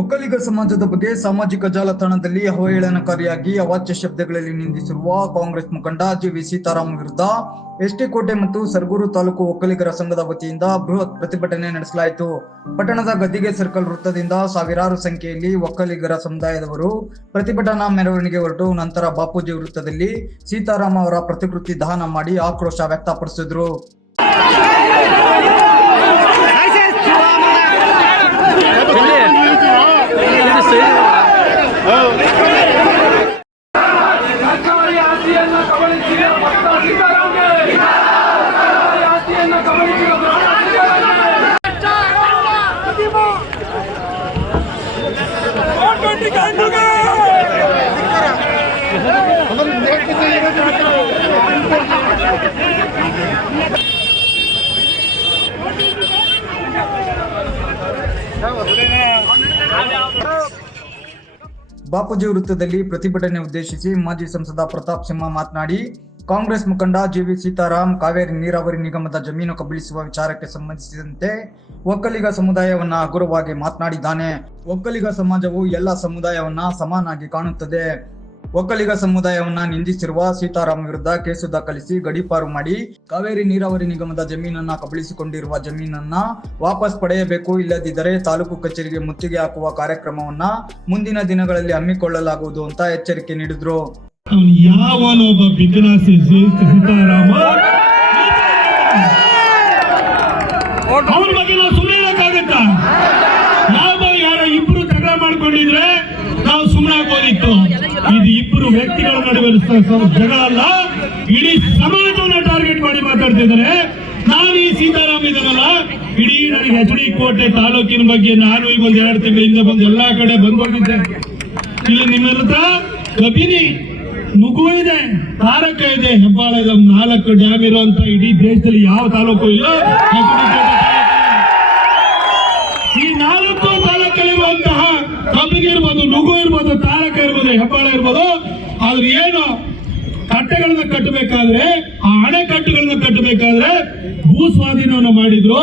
ಒಕ್ಕಲಿಗ ಸಮಾಜದ ಬಗ್ಗೆ ಸಾಮಾಜಿಕ ಜಾಲತಾಣದಲ್ಲಿ ಅವಹೇಳನಕಾರಿಯಾಗಿ ಅವಾಚ್ಯ ಶಬ್ದಗಳಲ್ಲಿ ನಿಂದಿಸಿರುವ ಕಾಂಗ್ರೆಸ್ ಮುಖಂಡ ಜಿ ವಿ ಸೀತಾರಾಮ್ ವಿರುದ್ಧ ಎಸ್ಟಿ ಕೋಟೆ ಮತ್ತು ಸರ್ಗೂರು ತಾಲೂಕು ಒಕ್ಕಲಿಗರ ಸಂಘದ ವತಿಯಿಂದ ಬೃಹತ್ ಪ್ರತಿಭಟನೆ ನಡೆಸಲಾಯಿತು. ಪಟ್ಟಣದ ಗದ್ದಿಗೆ ಸರ್ಕಲ್ ವೃತ್ತದಿಂದ ಸಾವಿರಾರು ಸಂಖ್ಯೆಯಲ್ಲಿ ಒಕ್ಕಲಿಗರ ಸಮುದಾಯದವರು ಪ್ರತಿಭಟನಾ ಮೆರವಣಿಗೆ ಹೊರಟು ನಂತರ ಬಾಪೂಜಿ ವೃತ್ತದಲ್ಲಿ ಸೀತಾರಾಮ್ ಅವರ ಪ್ರತಿಕೃತಿ ದಹನ ಮಾಡಿ ಆಕ್ರೋಶ ವ್ಯಕ್ತಪಡಿಸಿದ್ರು. ಬಾಪೂಜಿ ವೃತ್ತದಲ್ಲಿ ಪ್ರತಿಭಟನೆ ಉದ್ದೇಶಿಸಿ ಮಾಜಿ ಸಂಸದ ಪ್ರತಾಪ್ ಸಿಂಹ ಮಾತನಾಡಿ ಕಾಂಗ್ರೆಸ್ ಮುಖಂಡ ಜಿವಿ ಸೀತಾರಾಮ್, ಕಾವೇರಿ ನೀರಾವರಿ ನಿಗಮದ ಜಮೀನು ಕಬಳಿಸುವ ವಿಚಾರಕ್ಕೆ ಸಂಬಂಧಿಸಿದಂತೆ ಒಕ್ಕಲಿಗ ಸಮುದಾಯವನ್ನ ಹಗುರವಾಗಿ ಮಾತನಾಡಿದ್ದಾನೆ. ಒಕ್ಕಲಿಗ ಸಮಾಜವು ಎಲ್ಲ ಸಮುದಾಯವನ್ನ ಸಮಾನಾಗಿ ಕಾಣುತ್ತದೆ. ಒಕ್ಕಲಿಗ ಸಮುದಾಯವನ್ನ ನಿಂದಿಸಿರುವ ಸೀತಾರಾಮ್ ವಿರುದ್ಧ ಕೇಸು ದಾಖಲಿಸಿ ಗಡೀಪಾರು ಮಾಡಿ ಕಾವೇರಿ ನೀರಾವರಿ ನಿಗಮದ ಜಮೀನನ್ನ ಕಬಳಿಸಿಕೊಂಡಿರುವ ಜಮೀನನ್ನ ವಾಪಸ್ ಪಡೆಯಬೇಕು, ಇಲ್ಲದಿದ್ದರೆ ತಾಲೂಕು ಕಚೇರಿಗೆ ಮುತ್ತಿಗೆ ಹಾಕುವ ಕಾರ್ಯಕ್ರಮವನ್ನ ಮುಂದಿನ ದಿನಗಳಲ್ಲಿ ಹಮ್ಮಿಕೊಳ್ಳಲಾಗುವುದು ಅಂತ ಎಚ್ಚರಿಕೆ ನೀಡಿದ್ರು. ಅವನು ಯಾವನೊಬ್ಬ ಬಿಕನಾಸಿ ಸೀತಾರಾಮ ಅವನ ಬಗ್ಗೆ ನಾವು ಸುಮ್ಮನೆ ಇರಕ್ಕಾಗತ್ತಾ ಯಾವ ಯಾರ ಇಬ್ರು ಜಗಳ ಮಾಡ್ಕೊಂಡಿದ್ರೆ ನಾವು ಸುಮ್ಮನೆ ಆಗ್ಬೋದಿತ್ತು. ಇದು ಇಬ್ರು ವ್ಯಕ್ತಿಗಳ ನಡುವೆ ಜಗಳ ಅಲ್ಲ. ಇಡೀ ಸಮಾಜವನ್ನ ಟಾರ್ಗೆಟ್ ಮಾಡಿ ಮಾತಾಡ್ತಿದ್ದಾರೆ. ನಾನು ಈ ಸೀತಾರಾಮ್ ಇದನ್ನಲ್ಲ ಇಡೀ ನನಗೆ ಎಚ್ ಡಿ ಕೋಟೆ ತಾಲೂಕಿನ ಬಗ್ಗೆ ನಾನು ಈಗ ಒಂದ್ ಎರಡು ತಿಂಗಳಿಂದ ಬಂದು ಎಲ್ಲಾ ಕಡೆ ಬಂದ್ಕೊಂಡಿದ್ದೆ. ಇಲ್ಲಿ ನಿಮ್ಮ ಹತ್ರ ಕಬಿನಿ ನುಗು ಇದೆ, ತಾರಕ ಇದೆ. ಹೆಬ್ಬಾಳ ನಾಲ್ಕು ಡ್ಯಾಮ್ ಇರುವಂತ ಇಡೀ ದೇಶದಲ್ಲಿ ಯಾವ ತಾಲೂಕು ಇಲ್ಲ? ಈ ನಾಲ್ಕು ತಾಲೂಕಲ್ಲಿರುವಂತಹ ಕಬ್ಬಿಗೆ ಇರ್ಬೋದು ನುಗು ಇರ್ಬೋದು, ತಾರಕ ಇರ್ಬೋದು, ಹೆಬ್ಬಾಳ ಇರ್ಬೋದು. ಆದ್ರೆ ಏನು? ಕಟ್ಟೆಗಳನ್ನ ಕಟ್ಟಬೇಕಾದ್ರೆ, ಆ ಅಣೆಕಟ್ಟುಗಳನ್ನ ಕಟ್ಟಬೇಕಾದ್ರೆ ಭೂ ಸ್ವಾಧೀನವನ್ನು ಮಾಡಿದ್ರು.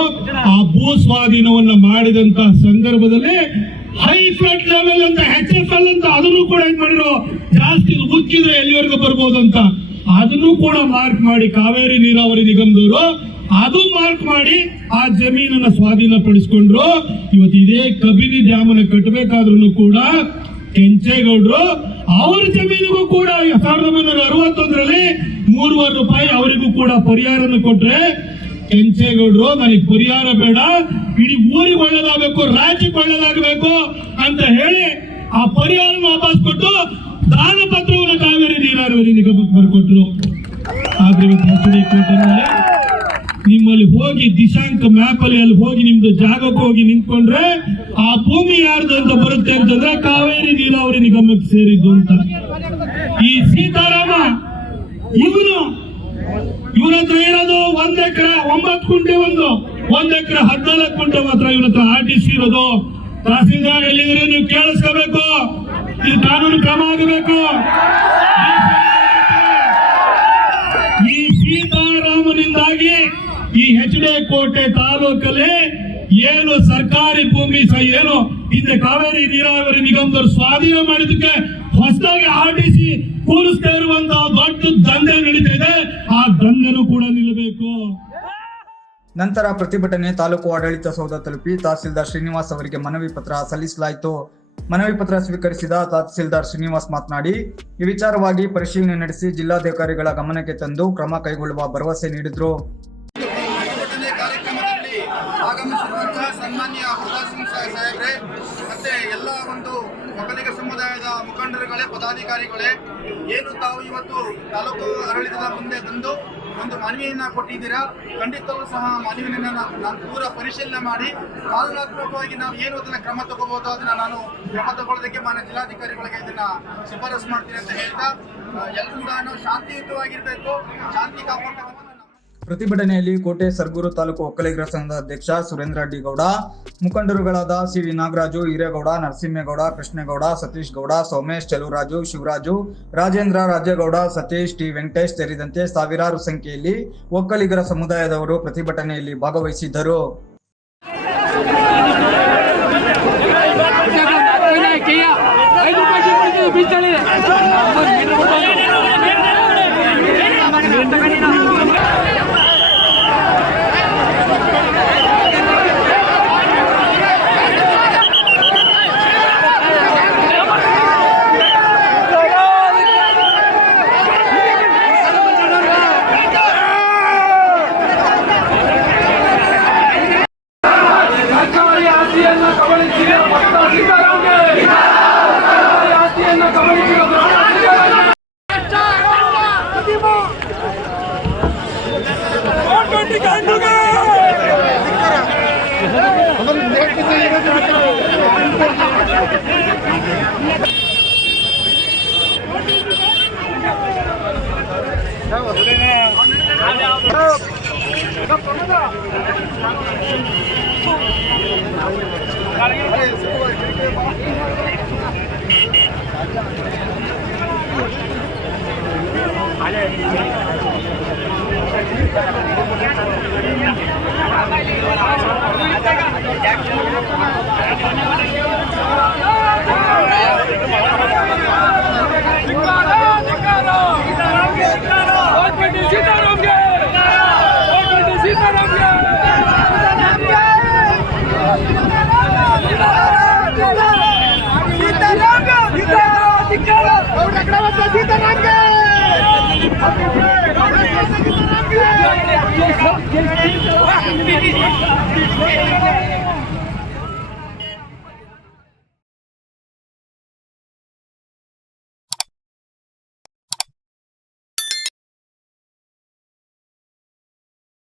ಆ ಭೂ ಸ್ವಾಧೀನವನ್ನ ಮಾಡಿದಂತ ಸಂದರ್ಭದಲ್ಲಿ ಹೈ ಫ್ಲಡ್ ಲೆವೆಲ್ ಅಂತ ಎಚ್ ಎಫ್ ಎಲ್ ಅಂತ ಅದನ್ನು ಕೂಡ ಏನ್ ಮಾಡಿದ್ರು? ಜಾಸ್ತಿ ಉಕ್ಕಿದ್ರೆ ಎಲ್ಲಿವರೆಗೂ ಬರ್ಬೋದು ಅಂತ ಅದನ್ನು ಕೂಡ ಮಾರ್ಕ್ ಮಾಡಿ ಕಾವೇರಿ ನೀರಾವರಿ ನಿಗಮದವರು ಅದು ಮಾರ್ಕ್ ಮಾಡಿ ಆ ಜಮೀನನ್ನ ಸ್ವಾಧೀನ ಪಡಿಸ್ಕೊಂಡ್ರು ಇವತ್ತು ಇದೇ ಕಬಿನಿ ಡ್ಯಾಮ್ ಅನ್ನ ಕಟ್ಟಬೇಕಾದ್ರೂ ಕೂಡ ಕೆಂಚೇಗೌಡರು ಅವ್ರ ಜಮೀನಿಗೂ ಕೂಡ ಸಾವಿರದ ಒಂಬೈನೂರ ಅರವತ್ತೊಂದರಲ್ಲಿ ಮೂರುವರೆ ರೂಪಾಯಿ ಅವರಿಗೂ ಕೂಡ ಪರಿಹಾರನ ಕೊಟ್ರೆ ಕೆಂಚೇಗೌಡರು, ನನಗೆ ಪರಿಹಾರ ಬೇಡ, ಇಡೀ ಊರಿಗೆ ಒಳ್ಳೇದಾಗಬೇಕು, ರಾಜ್ಯಕ್ಕೆ ಒಳ್ಳೇದಾಗಬೇಕು ಅಂತ ಹೇಳಿ ಆ ಪರಿಹಾರ ವಾಪಸ್ ಕೊಟ್ಟು ದಾನ ಪತ್ರವನ್ನು ನಿಗಮ ಬರ್ಕೊಟ್ರು. ಆದ್ರೆ ಇವತ್ತು ಎಚ್ ಕೇಳ್ತಾರೆ ನಿಮ್ಮಲ್ಲಿ ಹೋಗಿ ದಿಶಾಂಕ ಮ್ಯಾಪ್ ಅಲ್ಲಿ ಅಲ್ಲಿ ಹೋಗಿ ನಿಮ್ದು ಜಾಗಕ್ಕೆ ಹೋಗಿ ನಿಂತ್ಕೊಂಡ್ರೆ ಆ ಭೂಮಿ ಯಾರ್ದು ಅಂತ ಬರುತ್ತೆ ಅಂತಂದ್ರೆ ಕಾವೇರಿ ನೀರಾವರಿ ನಿಗಮಕ್ಕೆ ಸೇರಿದ್ದು ಅಂತ. ಈ ಸೀತಾರಾಮ, ಇವನು, ಇವನ ಹತ್ರ ಇರೋದು ಒಂದ್ ಎಕರೆ, ಒಂಬತ್ತು ಕುಂಟೆ ಒಂದು. ಒಂದ್ ಎಕರೆ ಹದಿನಾಲ್ಕು ಕುಂಟೆ ಮಾತ್ರ ಇವನ ಹತ್ರ ಆರ್ ಟಿ ಸಿ ಇರೋದು. ತಹಸೀಲ್ದಾರ್ ಎಲ್ಲಿದ್ರೆ ನೀವು ಕೇಳಿಸ್ಕೋಬೇಕು. ಇದು ಕಾನೂನು ಕ್ರಮ ಆಗಬೇಕು. ಈ ಎಚ್ ಡಿ ಕೋಟೆ ತಾಲೂಕಲ್ಲಿ ಏನು ಸರ್ಕಾರಿ ಭೂಮಿ ಸಹ ಏನು, ಹಿಂದೆ ಕಾವೇರಿ ನೀರಾವರಿ ನಿಗಮದವರು ಸ್ವಾಧೀನ ಮಾಡಿದ್ದಕ್ಕೆ ಹೊಸದಾಗಿ ಆರ್ ಟಿ ಸಿ ಕೂರಿಸ್ತಾ ಇರುವಂತಹ ದೊಡ್ಡ ದಂಧೆ ನಡೀತಾ ಇದೆ. ಆ ದಂಧೆನೂ ಕೂಡ ನಿಲ್ಲಬೇಕು. ನಂತರ ಪ್ರತಿಭಟನೆ ತಾಲೂಕು ಆಡಳಿತ ಸೌಧ ತಲುಪಿ ತಹಸೀಲ್ದಾರ್ ಶ್ರೀನಿವಾಸ್ ಅವರಿಗೆ ಮನವಿ ಪತ್ರ ಸಲ್ಲಿಸಲಾಯಿತು. ಮನವಿ ಪತ್ರ ಸ್ವೀಕರಿಸಿದ ತಹಸೀಲ್ದಾರ್ ಶ್ರೀನಿವಾಸ್ ಮಾತನಾಡಿ, ಈ ವಿಚಾರವಾಗಿ ಪರಿಶೀಲನೆ ನಡೆಸಿ ಜಿಲ್ಲಾಧಿಕಾರಿಗಳ ಗಮನಕ್ಕೆ ತಂದು ಕ್ರಮ ಕೈಗೊಳ್ಳುವ ಭರವಸೆ ನೀಡಿದ್ರು. ಆಗಮಿಸಿರುವಂತಹ ಸನ್ಮಾನ್ಯ ಪ್ರತಾಪ್ ಸಿಂಗ್ ಸಾಹೇಬ್ರೆ, ಮತ್ತೆ ಎಲ್ಲ ಒಂದು ಒಕ್ಕಲಿಗ ಸಮುದಾಯದ ಮುಖಂಡರುಗಳೇ, ಪದಾಧಿಕಾರಿಗಳೇ, ಏನು ತಾವು ಇವತ್ತು ತಾಲೂಕು ಆಡಳಿತದ ಮುಂದೆ ತಂದು ಒಂದು ಮನವಿಯನ್ನ ಕೊಟ್ಟಿದ್ದೀರಾ? ಖಂಡಿತವೂ ಸಹ ಮನವಿಯನ್ನ ನಾನು ಪೂರ ಪರಿಶೀಲನೆ ಮಾಡಿ, ಕಾನೂನಾತ್ಮಕವಾಗಿ ನಾವು ಏನು ಅದನ್ನ ಕ್ರಮ ತಗೋಬಹುದು ಅದನ್ನ ನಾನು ಕ್ರಮ ತಗೊಳ್ಳೋದಕ್ಕೆ ಮಾನ್ಯ ಜಿಲ್ಲಾಧಿಕಾರಿಗಳಿಗೆ ಇದನ್ನ ಶಿಫಾರಸು ಮಾಡ್ತೀನಿ ಅಂತ ಹೇಳ್ತಾ ಎಲ್ಲರೂ ನಾವು ಶಾಂತಿಯುತವಾಗಿರ್ಬೇಕು, ಶಾಂತಿ ಕಾಪಾಡಬೇಕು ಪ್ರತಿಭಟನೆಯಲ್ಲಿ ಕೋಟೆ ಸರ್ಗೂರು ತಾಲೂಕು ಒಕ್ಕಲಿಗರ ಸಂಘದ ಅಧ್ಯಕ್ಷ Surendra Addigowda, ಮುಖಂಡರುಗಳಾದ C V Nagaraju, Hiregowda, Narasimhegowda, Krishnegowda, Satish Gowda, Somesh Chaluraju Shivaraju, Rajendra Rajegowda, Satish T Venkatesh ಸೇರಿದಂತೆ ಸಾವಿರಾರು ಸಂಖ್ಯೆಯಲ್ಲಿ ಒಕ್ಕಲಿಗರ ಸಮುದಾಯದವರು ಪ್ರತಿಭಟನೆಯಲ್ಲಿ ಭಾಗವಹಿಸಿದ್ದರು. Kita rakyat, kita rakyat, kita. Thank you.